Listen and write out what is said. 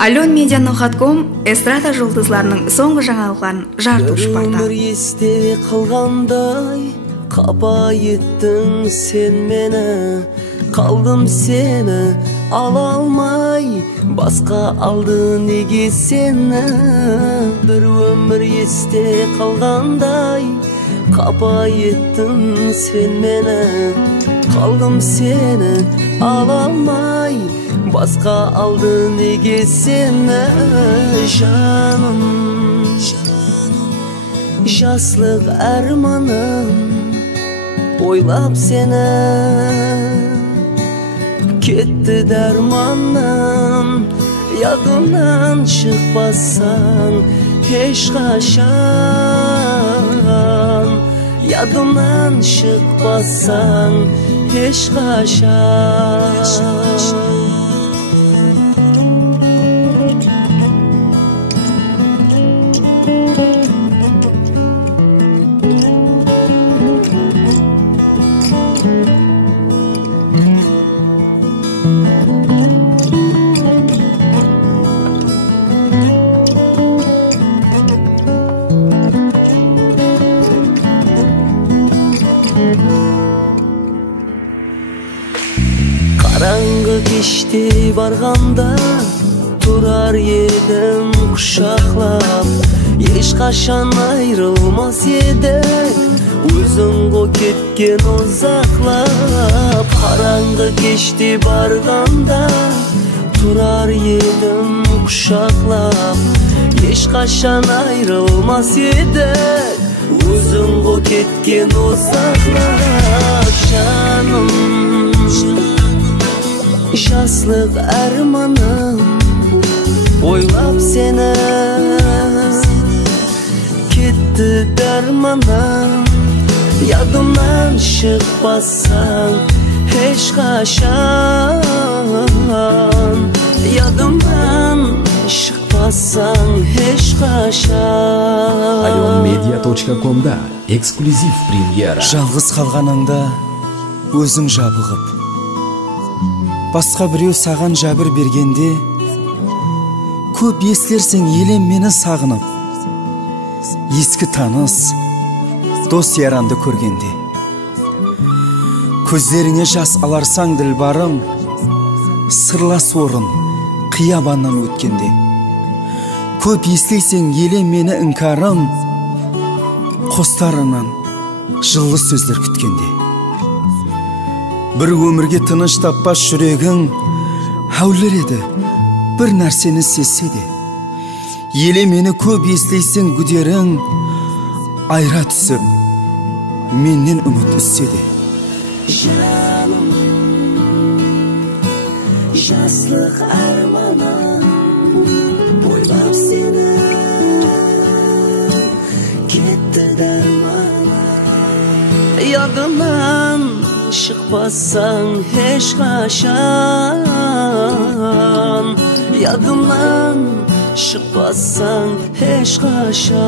Ален Медиа.com эстрада жұлдызларының соңғы жаңалықтарын жарты портал. Өмір есте қалғандай, қапа еттің сен мені, қалдым сені ала алмай, басқа алды неге сені. Бір өмір есте қалғандай, қапа еттің сен мені, қалдым сені ала алмай, басқа алды неге сені. Жаным, жаслық арманым, ойлап сені, кетті дарманым. Ядымнан шықпасаң ешқашан, ядымнан шықпасаң ешқашан. Қараңғы кеште барғанда тұрар едім құшақлап, ешқашан айрылмас едік, өзің ғой кеткен ұзақлап. Қараңғы кеште барғанда тұрар едім құшақлап, ешқашан айрылмас едік, өзің ғой кеткен ұзақлап. Жаным, жаслық арманым, ойлап сені, кетті дарманым. Ядымнан шықпасаң ешқашан, ядымнан шықпасаң ешқашан. AlenMedia.com'da эксклюзив премьера. Жалғыз қалғаныңда өзің жабығып, басқа біреу саған жәбір бергенде, көп естілерсің елем мені сағынып, ескі таныс дос яранды көргенде. Көздеріңе жас аларсаң ділбарым, сырлас орын қиябаннан өткенде. Көп естілсең елем мені іңкарым, қостарынан жылы сөздер күткенде. Бір өмірге тыныш таппас жүрегің әулер еді, бір нәрсені сезсе де. Еле мені көп естейсің күдерің айра түсіп, менен үміт үзсе де. Жаным, жаслық арманым, ойлап сені, кетті дарманым. Ядымнан шықпасаң ешқашан, ядымнан шықпасаң ешқашан.